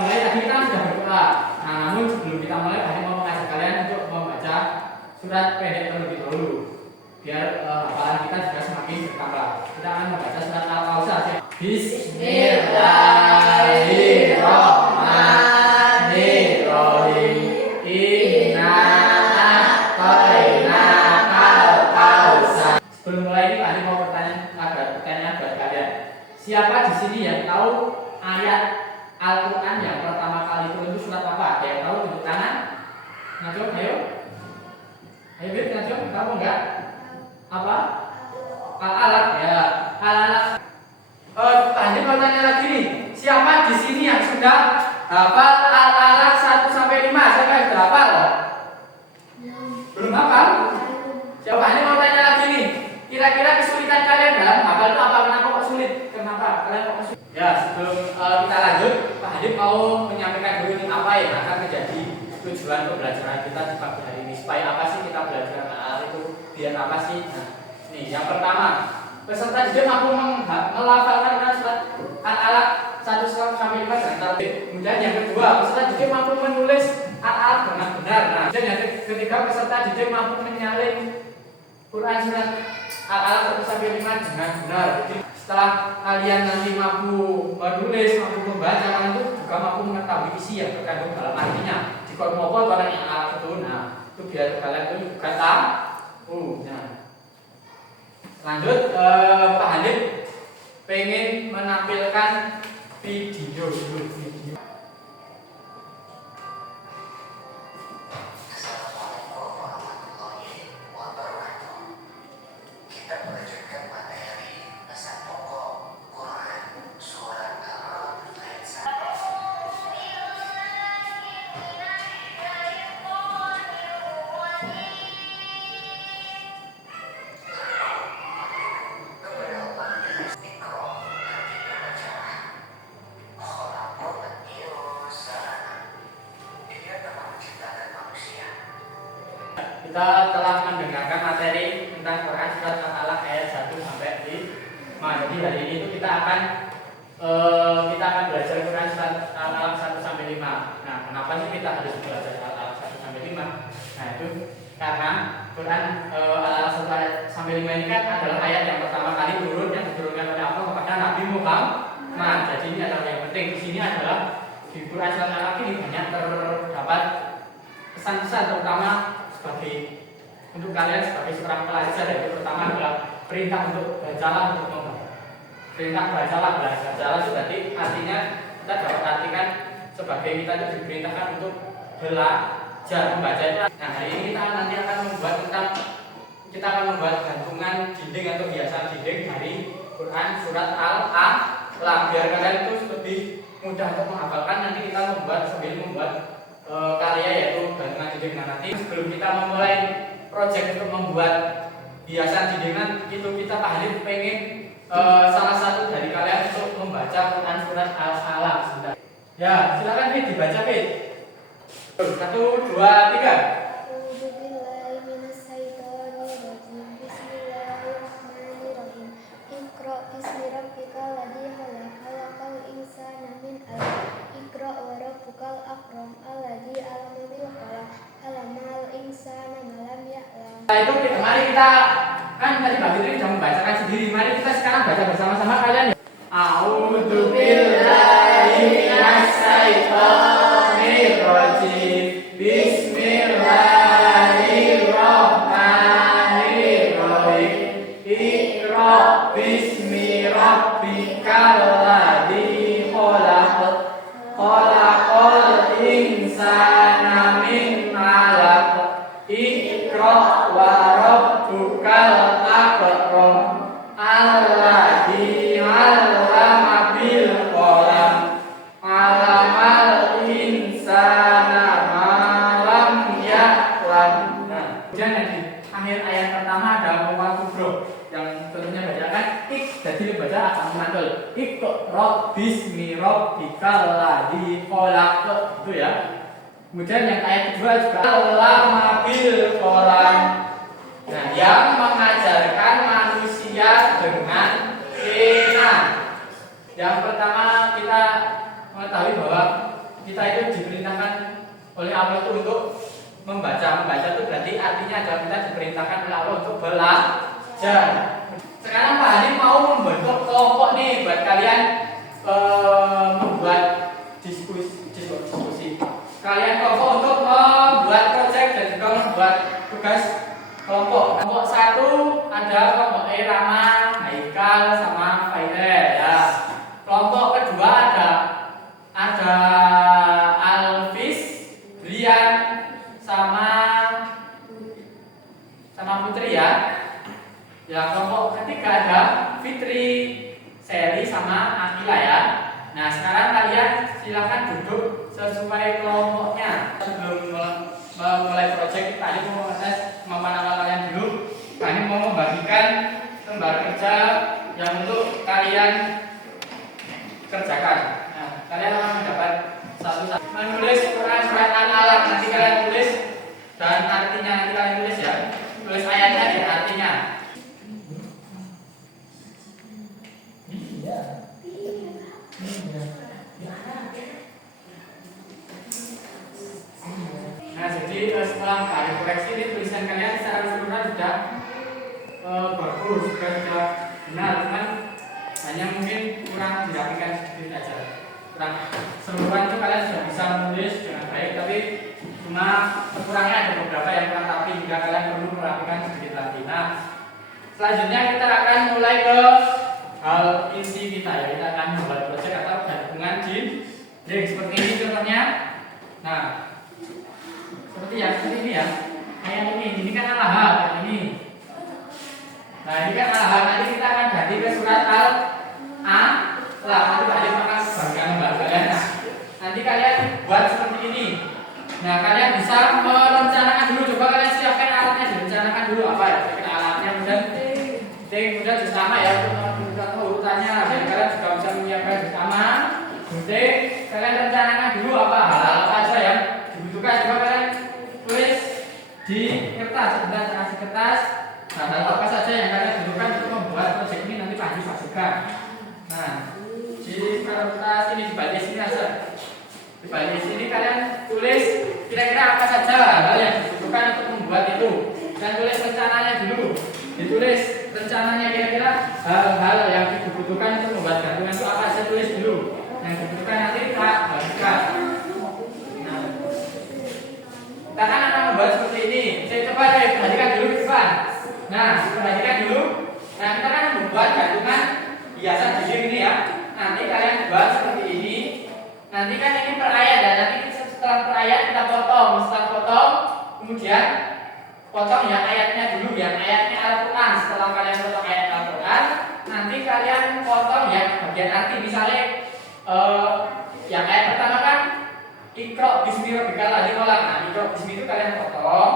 mulai tadi kita sudah berdoa. Nah, namun sebelum kita mulai, Pak Hadim mau mengajak kalian untuk membaca surat pendek terlebih dahulu, biar hafalan kita juga semakin bertambah. Kita akan membaca surat Al-Kausar. Bismillahirrahmanirrahim. Inna a'tainakal kausar. Sebelum mulai ini, Pak Hadim mau pertanyaan buat kalian. Siapa di sini yang tahu ayat Al-Quran yang pertama kali turun itu surat apa? Ada yang tahu? Tunjuk tangan. Najwa, ayo. Ayo, Bib, Najwa, tahu enggak? Apa? Al-Alaq, ya. Al-Alaq. Pak Hadim mau tanya lagi nih. Siapa di sini yang sudah hafal Al-Alaq 1 sampai 5? Siapa yang sudah hafal? Belum hafal? Siapa? Pak Hadim mau tanya lagi nih. Kira-kira kesulitan kalian dalam hafal itu apa? Kenapa kok sulit? Kenapa? Kalian kok sulit? Ya, sebelum kita lanjut, Pak Hadim mau menyampaikan dulu nih apa yang akan menjadi tujuan pembelajaran kita di pagi hari ini. Supaya apa sih kita belajar Al-Alaq itu? Biar apa sih? Nah, nih yang pertama, peserta didik mampu melafalkan surat Al-Alaq 1 sampai 5 dengan tertib. Kemudian yang kedua, peserta didik mampu menulis Al-Alaq dengan benar. Nah, dan yang ketiga, peserta didik mampu menyalin Quran surat Al-Alaq 1 sampai 5 dengan benar. Jadi setelah kalian nanti mampu menulis, mampu membaca, kalian itu juga mampu mengetahui isi yang terkandung dalam artinya. Jika mau orang yang Al-Alaq itu, nah itu biar kalian itu juga tahu. Nah, lanjut, Pak Hadim pengen menampilkan video dulu. Kita telah mendengarkan materi tentang Quran surat Al-Alaq ayat 1 sampai 5. Jadi hari ini itu kita akan belajar Quran surat Al-Alaq 1 sampai 5. Nah, kenapa sih kita harus belajar Al-Alaq 1 sampai 5? Nah, itu karena Quran Al-Alaq 1 sampai 5 ini kan adalah ayat yang pertama kali turun yang diturunkan oleh Allah kepada Nabi Muhammad. Jadi ini adalah yang penting. Di sini adalah di Quran surat Al-Alaq ini banyak terdapat pesan-pesan terutama sebagai untuk kalian sebagai seorang pelajar, yaitu pertama adalah perintah untuk bacalah untuk membaca. Perintah bacalah itu berarti artinya kita dapat artikan sebagai kita itu diperintahkan untuk belajar membaca itu. Nah, hari ini kita nanti akan membuat gantungan dinding atau hiasan dinding dari Quran surat Al-Alaq. Biar kalian itu lebih mudah untuk menghafalkan, nanti kita sambil membuat karya yaitu gantungan dinding. Nah, nanti sebelum kita memulai proyek untuk membuat hiasan dindingan itu, kita Pak Hadim pengen salah satu dari kalian untuk membaca Quran surat Al-Alaq. Ya, silakan Fit, dibaca Fit. 1, 2, 3. Setelah itu mari kita, kan tadi Mbak Fitri sudah membacakan sendiri. Mari kita sekarang baca bersama-sama kalian ya. A'udzu billahi minasy syaithanir rajim. Bismillahirrahmanirrahim. Iqra bismi rabbikal ladzi khalaq. Khalaqal insana min 'alaq. Iqra wa rabbukal akram alladzi 'allama bil qalam 'allamal insana ma lam ya'lam. Nah, kemudian yang di akhir ayat pertama ada waw kubro yang tentunya bacakan jadi dibaca akan mantul. Iqra bismi rabbikal ladzi khalaq, itu ya. Kemudian yang ayat kedua juga Allama bil qalam. Nah, yang mengajarkan manusia dengan pena. Yang pertama kita mengetahui bahwa kita itu diperintahkan oleh Allah itu untuk membaca itu berarti artinya adalah kita diperintahkan oleh Allah untuk belajar. Sekarang Pak Halim mau membentuk kelompok nih buat kalian membuat diskusi. Kalian kelompok untuk membuat proyek dan juga membuat tugas kelompok. Kelompok 1 ada kelompok Rama, Haikal sama Faidel ya. Kelompok kedua ada Alvis, Brian sama Putri ya. Ya, kelompok ketiga ada Fitri, Sally sama Akila ya. Nah, sekarang kalian silakan duduk sesuai kelompoknya. Sebelum memulai proyek, tadi mau mengetes kemampuan awal kalian dulu. Kami mau membagikan lembar kerja yang untuk kalian kerjakan. Nah, kalian akan mendapat menulis surat al-alaq, nanti kalian tulis dan artinya nanti kalian tulis ya. Tulis ayatnya dan artinya. Nah, jadi setelah kalian koreksi ini tulisan kalian secara keseluruhan sudah bagus, sudah benar, cuman hanya mungkin kurang dirapikan sedikit aja. Kurang keseluruhan itu kalian sudah bisa menulis dengan baik, tapi cuma kurangnya ada beberapa yang kurang rapi hingga kalian perlu merapikan sedikit lagi. Nah, selanjutnya kita akan mulai ke hal inti kita ya. Kita akan membuat proyek atau gabungan seperti ini contohnya. Nah, seperti ini ya. Kayak ini kan al-haq kayak ini. Nah, ini kan al-haq, nanti kita akan ganti ke surat al-alaq. Nanti kalian akan bagikan lembar kalian. Nah, nanti kalian buat seperti ini. Nah, kalian bisa merencanakan dulu. Coba kalian siapkan alatnya, direncanakan dulu apa ya? Siapkan alatnya, kemudian bersama ya untuk urutannya. Dan kalian juga bisa menyiapkan bersama. Kemudian kalian rencanakan dulu apa hal apa aja yang dibutuhkan. Coba kalian tulis di kertas, sebentar kasih kertas. Nah, hal apa saja yang kalian butuhkan untuk membuat proyek ini nanti Pak Haji pastikan. Nah, di kertas ini di balik sini aja. Di balik sini kalian tulis kira-kira apa saja hal yang dibutuhkan untuk membuat itu. Dan tulis rencananya dulu. Ditulis rencananya kira-kira hal-hal yang dibutuhkan untuk membuat gabungan itu apa saja, tulis dulu. Yang dibutuhkan nanti kita bagikan. Nah, kita akan membuat seperti ini. Saya coba perhatikan dulu di depan. Nah, perhatikan dulu. Nah, kita akan membuat gabungan biasa di ini ya. Nanti kalian buat seperti ini. Nanti kan ini per ayat dan nanti setelah per ayat kita potong. Setelah potong, kemudian potong yang ayatnya dulu, yang ayatnya Al-Quran. Setelah kalian potong ayat Al-Quran, nanti kalian potong yang bagian arti. Misalnya yang ayat pertama kan Iqra bismi rabbikal ladzi khalaq. Nah, Iqra bismi itu kalian potong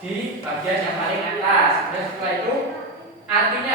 di bagian yang paling atas. Dan setelah itu artinya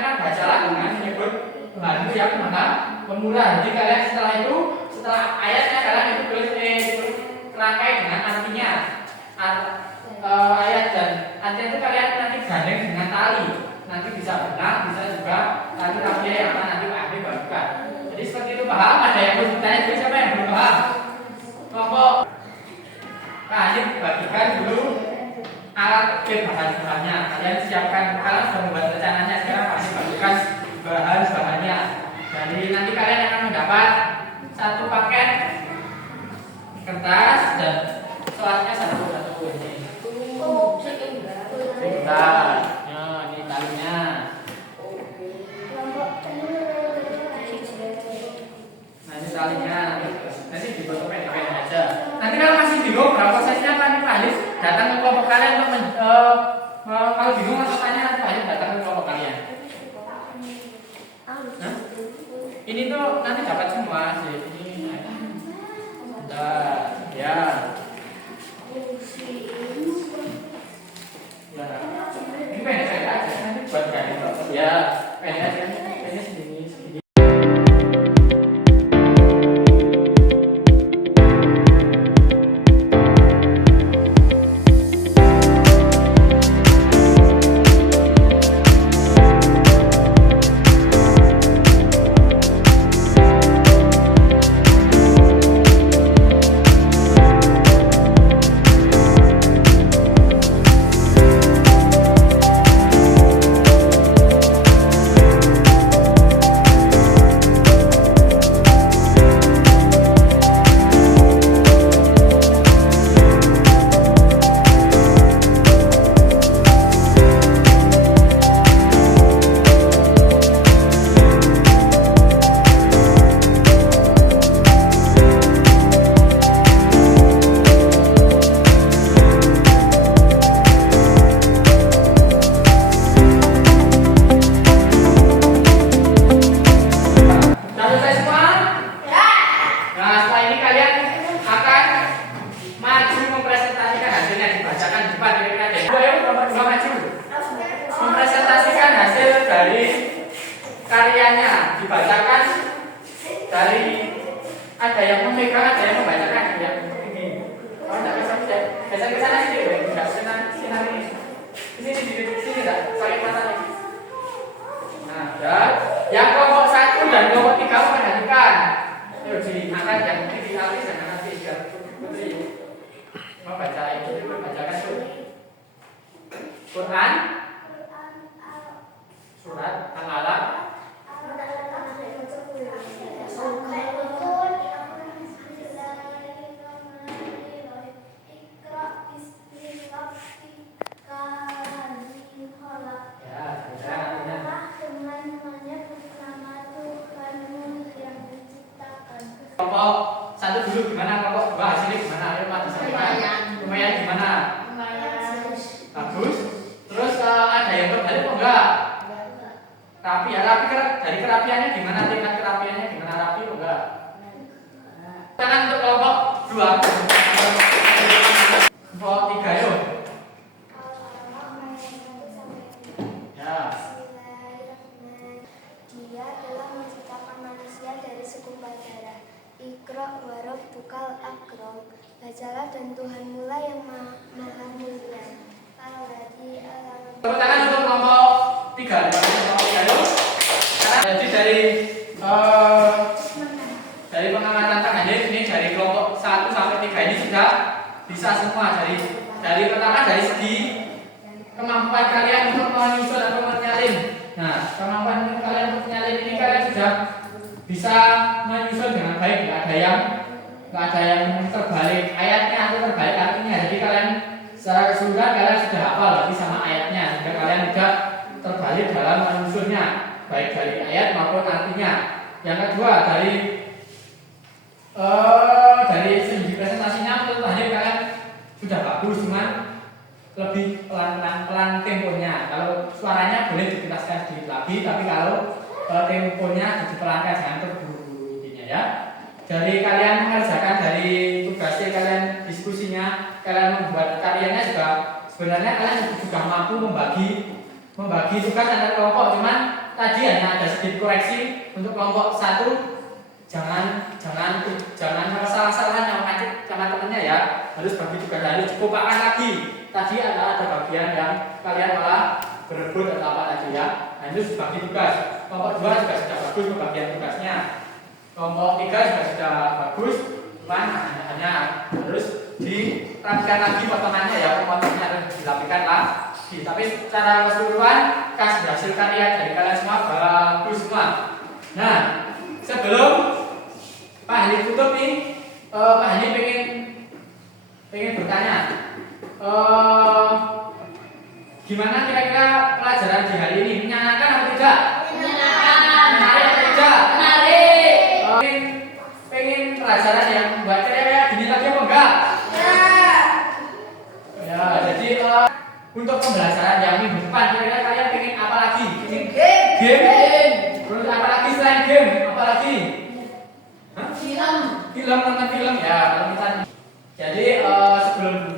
kan bacalah dengan menyebut Tuhan yang Maha Pemurah. Jadi kalian setelah ayatnya kalian itu tulis kerangkai dengan artinya. Ayat dan artinya itu kalian nanti gandeng dengan tali. Nanti bisa benar, bisa juga tali yang akan nanti Pak Habib bagikan. Jadi seperti itu, paham? Ada yang belum bertanya? Jadi siapa yang belum paham? Kelompok Pak Habib bagikan dulu alat bahan-bahannya. Kalian siapkan, kalian sudah membuat rencananya. Sekarang Pak Habib bagikan bahan-bahannya. Jadi nanti kalian akan mendapat satu paket kertas dan soalnya satu ini. Sebentar, ini talinya. Nah, ini talinya. Nanti dibuat pendek-pendek aja. Nanti kalau masih bingung berapa prosesnya kan Pak Halis datang ke kelompok kalian untuk kalau bingung atau tanya nanti Pak Halis datang ke kelompok kalian. Nah, ini tuh nanti dapat semua sih. Ini ya. Ini pendek aja, nanti buat kalian. Ya, pendek aja. Pendek segini. dibacakan dari ada yang memegang, ada yang membacakan yang ini. Oh, tidak bisa geser ke sana sih, tidak sinar ini. Sini tidak pakai mata ini. Nah, dan yang kelompok 1 dan kelompok 3 memperhatikan. Yuk diangkat yang ini di alis dan nanti biar putri mau baca itu, bacakan tuh. Quran, surat Al-Alaq. Kelompok 1 dulu gimana, kelompok 2 hasilnya gimana? Ayo Pak disampaikan. Lumayan gimana? Bagus. Terus ada yang terbalik kok enggak? Rapi ya, rapi dari kerapiannya gimana? Tingkat kerapiannya gimana? Rapi kok enggak? Tangan untuk kelompok 2. Kelompok 3 yuk. Ya. Dia telah menciptakan manusia dari segumpal darah. Iqra wa rabbukal akram. Bacalah dan Tuhanmu lah yang maha mulia. Tepuk tangan untuk kelompok 3. Kelompok 3 yuk. Jadi dari pengamatan Kang Hanif ini dari kelompok 1 sampai 3 ini sudah bisa semua. Dari pertama dari segi kemampuan kalian untuk menyusun atau menyalin. Nah, kemampuan kalian untuk menyalin ini kalian sudah bisa menyusun dengan baik. Nggak ada yang terbalik ayatnya atau terbalik artinya. Jadi kalian secara keseluruhan kalian sudah hafal berarti sama ayatnya, sehingga kalian tidak terbalik dalam menyusunnya, baik dari ayat maupun artinya. Yang kedua dari segi presentasinya menurut Hanif kalian sudah bagus, cuman lebih pelan temponya. Kalau suaranya boleh ditegaskan sedikit lagi, tapi kalau temponya dipelankan, jangan terburu intinya ya. Dari kalian mengerjakan dari tugasnya, kalian diskusinya, kalian membuat karyanya juga sebenarnya kalian juga mampu membagi tugas antar kelompok. Cuman tadi hanya ada sedikit koreksi untuk kelompok 1. Jangan salah-salah nyamakan sama temennya ya. Harus bagi tugas, harus cukupkan lagi. Tadi ada bagian yang kalian malah berebut atau apa tadi ya. Nah, itu bagi tugas. Kelompok 2 juga sudah bagus pembagian tugasnya. Kelompok 3 juga sudah bagus. Cuman hanya harus dirapikan lagi potongannya ya, potongnya harus dilapikan lagi. Tapi secara keseluruhan hasil karya dari kalian semua bagus semua. Nah, sebelum Pak Hanif tutup nih, Pak Hanif pengen bertanya, gimana kira-kira pelajaran di hari ini, menyenangkan atau tidak? Menyenangkan. Menarik atau tidak? Menarik. Pengen pelajaran yang buat kira-kira gini lagi apa enggak? Ya, jadi untuk pembelajaran yang minggu depan kira-kira kalian pengen apa lagi? Pengen game. Terus apa lagi selain game? Apa lagi? Film, nonton film ya. Kalau misalnya, jadi sebelum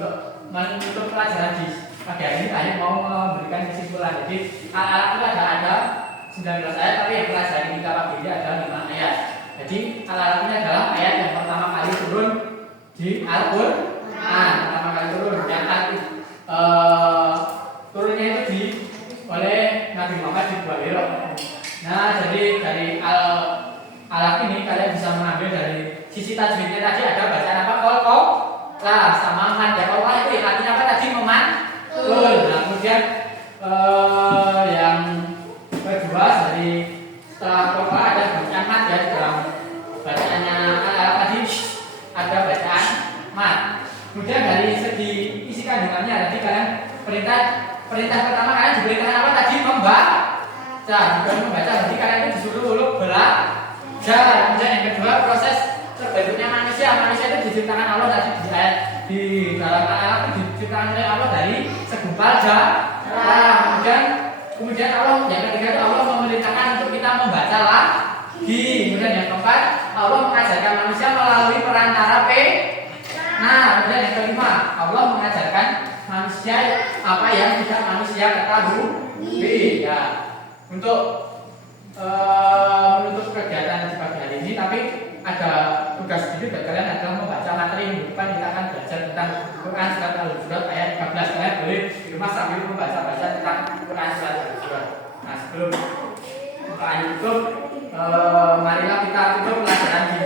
menutup pelajaran di pagi hari ini, saya mau memberikan kesimpulan. Jadi alat itu ada 19 ayat, tapi yang pelajaran kita pagi ini ada 5 ayat. Jadi alatnya adalah ayat yang pertama kali turun di Al-Quran. Pertama kali turun yang turunnya itu oleh Nabi Muhammad di Gua Hira. Nah, jadi dari alat ini kalian bisa mengambil dari sisi tajwidnya. Tadi ada bacaan apa? Kol lah sama man. Ya kol itu yang artinya apa tadi? Memantul. Nah, kemudian yang kedua dari setelah kol ada bacaan mat ya, dalam bacaannya tadi ada bacaan mat. Kemudian dari segi isi kandungannya tadi kalian perintah pertama kalian diperintahkan apa tadi? Membaca. Bukan membaca, berarti kalian itu disuruh dulu belajar. Kemudian yang kedua proses terbentuknya manusia. Manusia itu diciptakan Allah tadi di dalam alam itu diciptakan oleh Allah dari segumpal darah. Kemudian Allah yang ketiga itu Allah memerintahkan untuk kita membaca lagi. Kemudian yang keempat Allah mengajarkan manusia melalui perantara kemudian yang kelima Allah mengajarkan manusia apa yang tidak manusia ketahui. Ya, untuk menutup kegiatan di pagi hari ini, tapi ada tugas sedikit buat kalian adalah membaca materi minggu depan. Kita akan belajar tentang Quran surat Al-Hujurat ayat 15. Kalian boleh di rumah sambil membaca-baca tentang Quran surat Al-Hujurat. Nah, sebelum bukaan YouTube, marilah kita tutup pelajaran di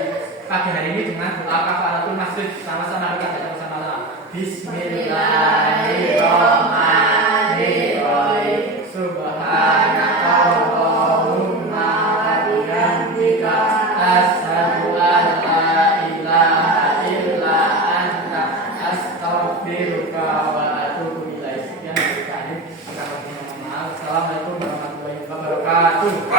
pagi hari ini dengan doa kafaratul masjid. Sama-sama kita baca bersama-sama. Bismillahirrahmanirrahim. Subhanakallahumma wa bihamdika asyhadu an la ilaha illa anta astaghfiruka wa atubu ilaik. Sekian dari kami. Assalamualaikum warahmatullahi wabarakatuh.